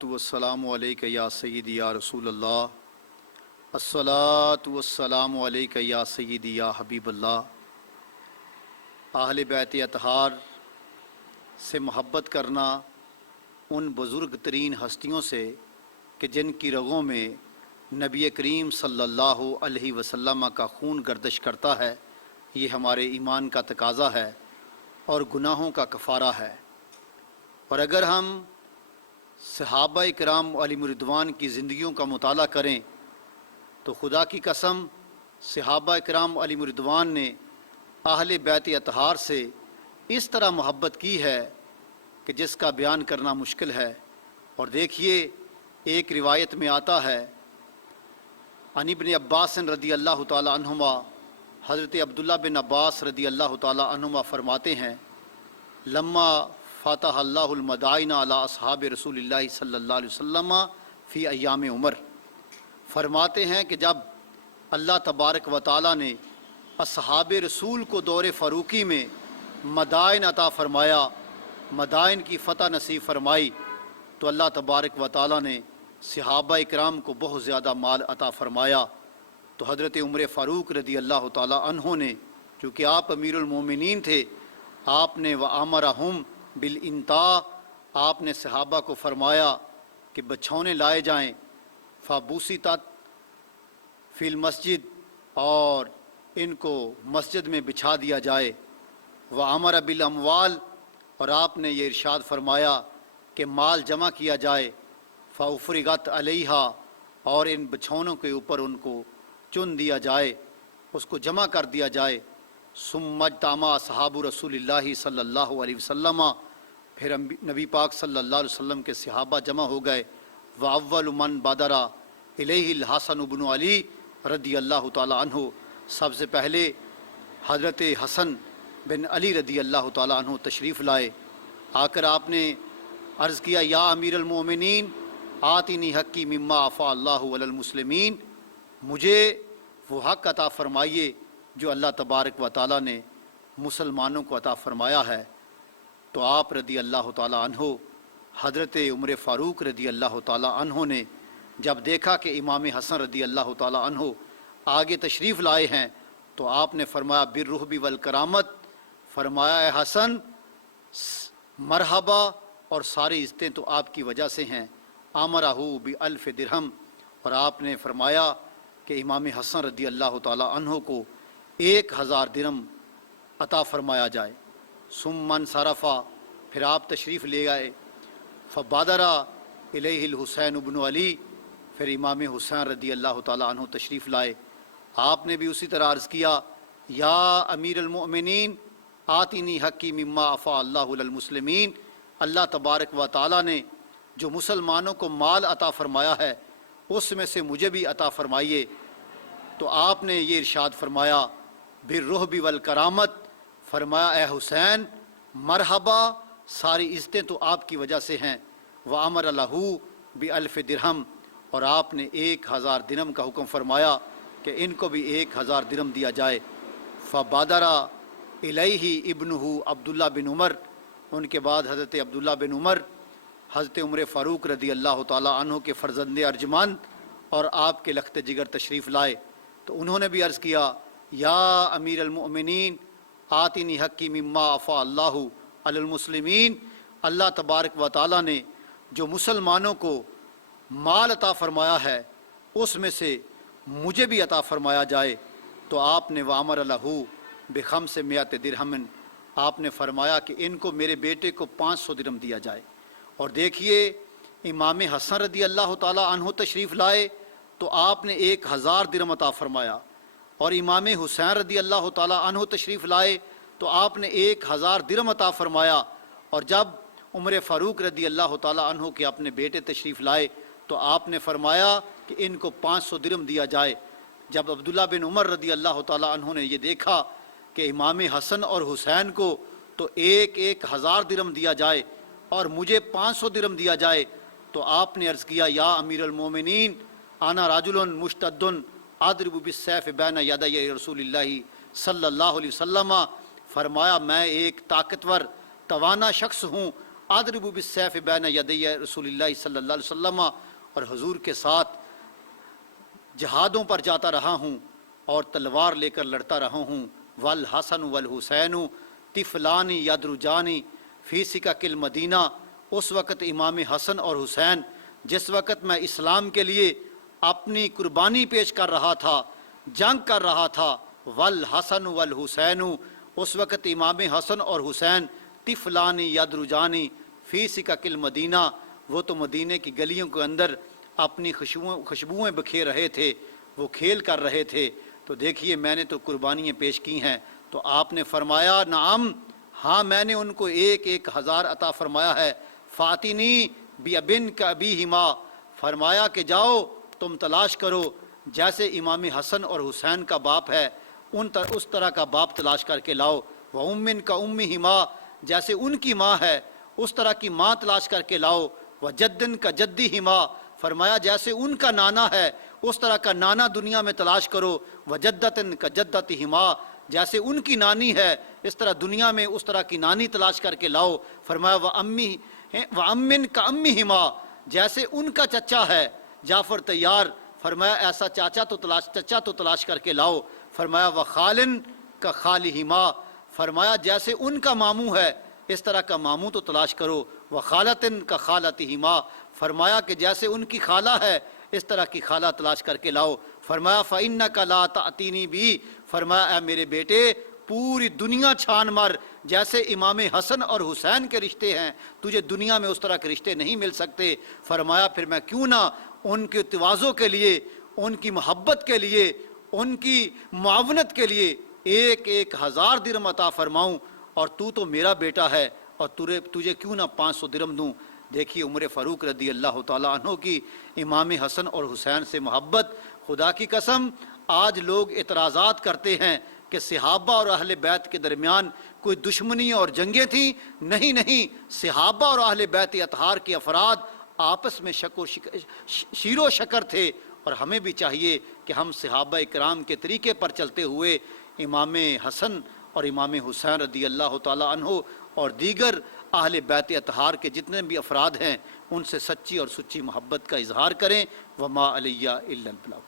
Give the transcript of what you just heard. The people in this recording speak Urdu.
والسلام علیک یا سیدی یا رسول اللہ، الصلاۃ والسلام علیک یا سیدی یا حبیب اللہ۔ اہل بیت اطہار سے محبت کرنا ان بزرگ ترین ہستیوں سے کہ جن کی رگوں میں نبی کریم صلی اللہ علیہ وسلم کا خون گردش کرتا ہے، یہ ہمارے ایمان کا تقاضا ہے اور گناہوں کا کفارہ ہے۔ اور اگر ہم صحابہ کرام علیہم رضوان کی زندگیوں کا مطالعہ کریں تو خدا کی قسم صحابہ کرام علیہم رضوان نے اہل بیت اطہار سے اس طرح محبت کی ہے کہ جس کا بیان کرنا مشکل ہے۔ اور دیکھیے، ایک روایت میں آتا ہے عن ابن عباس رضی اللہ تعالی عنہما، حضرت عبداللہ بن عباس رضی اللہ تعالی عنہما فرماتے ہیں، لما فتح اللہ المدائن علی اصحاب رسول اللہ صلی اللہ علیہ وسلم فی ایام عمر، فرماتے ہیں کہ جب اللہ تبارک و تعالی نے اصحاب رسول کو دور فاروقی میں مدائن عطا فرمایا، مدائن کی فتح نصیب فرمائی، تو اللہ تبارک و تعالی نے صحابہ اکرام کو بہت زیادہ مال عطا فرمایا۔ تو حضرت عمر فاروق رضی اللہ تعالی عنہ نے، چونکہ آپ امیر المومنین تھے، آپ نے وَأَمَرَهُمْ بالانطاء، آپ نے صحابہ کو فرمایا کہ بچھونے لائے جائیں، فَبُسِطَتْ فی المسجد، اور ان کو مسجد میں بچھا دیا جائے، وَأَمَرَ بِالْأَمْوَالِ، اور آپ نے یہ ارشاد فرمایا کہ مال جمع کیا جائے، فَأُفْرِغَتْ عَلَيْهَا، اور ان بچھونوں کے اوپر ان کو چن دیا جائے، اس کو جمع کر دیا جائے۔ ثم اجتمع اصحاب رسول اللہ صلی اللہ علیہ وسلم، پھر نبی پاک صلی اللہ علیہ وسلم کے صحابہ جمع ہو گئے۔ وَأَوَّلُ مَنْ بَادَرَ إِلَيْهِ الْحَسَنُ بْنُ علی رضی اللہ تعالی عنہ، سب سے پہلے حضرت حسن بن علی رضی اللہ تعالی عنہ تشریف لائے۔ آ کر آپ نے عرض کیا، یا امیر المومنین آتنی حقی مما عفا اللہ علی المسلمین، مجھے وہ حق عطا فرمائیے جو اللہ تبارک و تعالی نے مسلمانوں کو عطا فرمایا ہے۔ تو آپ رضی اللہ تعالی عنہ، حضرت عمر فاروق رضی اللہ تعالی عنہ نے جب دیکھا کہ امام حسن رضی اللہ تعالی عنہ آگے تشریف لائے ہیں، تو آپ نے فرمایا بالرحب والکرامت، فرمایا اے حسن مرحبا، اور ساری عزتیں تو آپ کی وجہ سے ہیں۔ امرہ بألف درہم، اور آپ نے فرمایا کہ امام حسن رضی اللہ تعالی عنہ کو 1000 درہم عطا فرمایا جائے۔ ثم انصرف، پھر آپ تشریف لے گئے۔ فبادر الیہ الحسین بن علی، پھر امام حسین رضی اللہ تعالی عنہ تشریف لائے۔ آپ نے بھی اسی طرح عرض کیا، یا امیر المؤمنین آتنی حقی مما عفا اللہ علی المسلمین، اللہ تبارک و تعالی نے جو مسلمانوں کو مال عطا فرمایا ہے اس میں سے مجھے بھی عطا فرمائیے۔ تو آپ نے یہ ارشاد فرمایا بالرحب والکرامت، فرمایا اے حسین مرحبا، ساری عزتیں تو آپ کی وجہ سے ہیں۔ وَأَمَرَ لَهُ بِأَلْفِ درہم، اور آپ نے 1000 درہم کا حکم فرمایا کہ ان کو بھی 1000 درہم دیا جائے۔ فبادر الیہ ابنہ عبداللہ بن عمر، ان کے بعد حضرت عبداللہ بن عمر حضرت عمر فاروق رضی اللہ تعالی عنہ کے فرزند ارجمند اور آپ کے لخت جگر تشریف لائے۔ تو انہوں نے بھی عرض کیا، یا امیر المؤمنین آتنی حقی مما عفا اللہ علی المسلمین، اللہ تبارک و تعالی نے جو مسلمانوں کو مال عطا فرمایا ہے اس میں سے مجھے بھی عطا فرمایا جائے۔ تو آپ نے وامر لہو ب500 درہم، آپ نے فرمایا کہ ان کو میرے بیٹے کو 500 درہم دیا جائے۔ اور دیکھیے، امام حسن رضی اللہ تعالی عنہ تشریف لائے تو آپ نے 1000 درہم عطا فرمایا، اور امام حسین رضی اللہ تعالی عنہ تشریف لائے تو آپ نے 1000 درہم عطا فرمایا۔ اور جب عمر فاروق رضی اللہ تعالی عنہ کے اپنے بیٹے تشریف لائے تو آپ نے فرمایا کہ ان کو 500 درہم دیا جائے۔ جب عبداللہ بن عمر رضی اللہ تعالی عنہ نے یہ دیکھا کہ امام حسن اور حسین کو تو 1000 درہم دیا جائے اور مجھے 500 درہم دیا جائے، تو آپ نے عرض کیا، یا امیر المومنین انا رجل مشتد اضرب بالسیف بین یدی رسول اللہ صلی اللہ علیہ وسلم، فرمایا میں ایک طاقتور توانا شخص ہوں اضرب بالسیف بین یدی رسول اللہ صلی اللہ علیہ وسلم، اور حضور کے ساتھ جہادوں پر جاتا رہا ہوں اور تلوار لے کر لڑتا رہا ہوں. والحسن والحسین طفلان یدرجان فی سکک المدینہ، اس وقت امام حسن اور حسین جس وقت میں اسلام کے لیے اپنی قربانی پیش کر رہا تھا، جنگ کر رہا تھا، والحسن والحسین، اس وقت امام حسن اور حسین طفلان یدرجان فی سکک المدینہ، وہ تو مدینے کی گلیوں کے اندر اپنی خوشبوئیں بکھیر رہے تھے، وہ کھیل کر رہے تھے. تو دیکھیے میں نے تو قربانیاں پیش کی ہیں. تو آپ نے فرمایا نعم، ہاں میں نے ان کو 1,000 عطا فرمایا ہے. فاتنی بابن کا ابیہما، فرمایا کہ جاؤ تم تلاش کرو جیسے امام حسن اور حسین کا باپ ہے اس طرح کا باپ تلاش کر کے لاؤ. وامن کا امہما، جیسے ان کی ماں ہے اس طرح کی ماں تلاش کر کے لاؤ. وجدن کا جدہما، فرمایا جیسے ان کا نانا ہے اس طرح کا نانا دنیا میں تلاش کرو. وجدتن کا جدتہما، جیسے ان کی نانی ہے اس طرح دنیا میں اس طرح کی نانی تلاش کر کے لاؤ. فرمایا وامن کا امہما، جیسے ان کا چچا ہے جعفر طیار، فرمایا ایسا چچا تو تلاش کر کے لاؤ. فرمایا وخالن کا خالہما، فرمایا جیسے ان کا ماموں ہے اس طرح کا ماموں تو تلاش کرو. وخالتن کا خالتہما، فرمایا کہ جیسے ان کی خالہ ہے اس طرح کی خالہ تلاش کر کے لاؤ. فرمایا فَإِنَّكَ لَا تَأْتِينِي بِي، فرمایا اے میرے بیٹے پوری دنیا چھان مار، جیسے امام حسن اور حسین کے رشتے ہیں تجھے دنیا میں اس طرح کے رشتے نہیں مل سکتے. فرمایا پھر میں کیوں نہ ان کے تواضع کے لیے، ان کی محبت کے لیے، ان کی معاونت کے لیے 1,000 درہم عطا فرماؤں، اور تو میرا بیٹا ہے اور تجھے کیوں نہ 500 درہم دوں. دیکھیے عمر فاروق رضی اللہ تعالیٰ عنہ کی امام حسن اور حسین سے محبت. خدا کی قسم آج لوگ اعتراضات کرتے ہیں کہ صحابہ اور اہل بیت کے درمیان کوئی دشمنی اور جنگیں تھیں. نہیں، صحابہ اور اہل بیت اطہار کے افراد آپس میں شیر و شکر تھے، اور ہمیں بھی چاہیے کہ ہم صحابہ کرام کے طریقے پر چلتے ہوئے امام حسن اور امام حسین رضی اللہ تعالیٰ عنہ اور دیگر اہل بیت اطہار کے جتنے بھی افراد ہیں ان سے سچی اور سچی محبت کا اظہار کریں. وما علیہ الا البلاغ.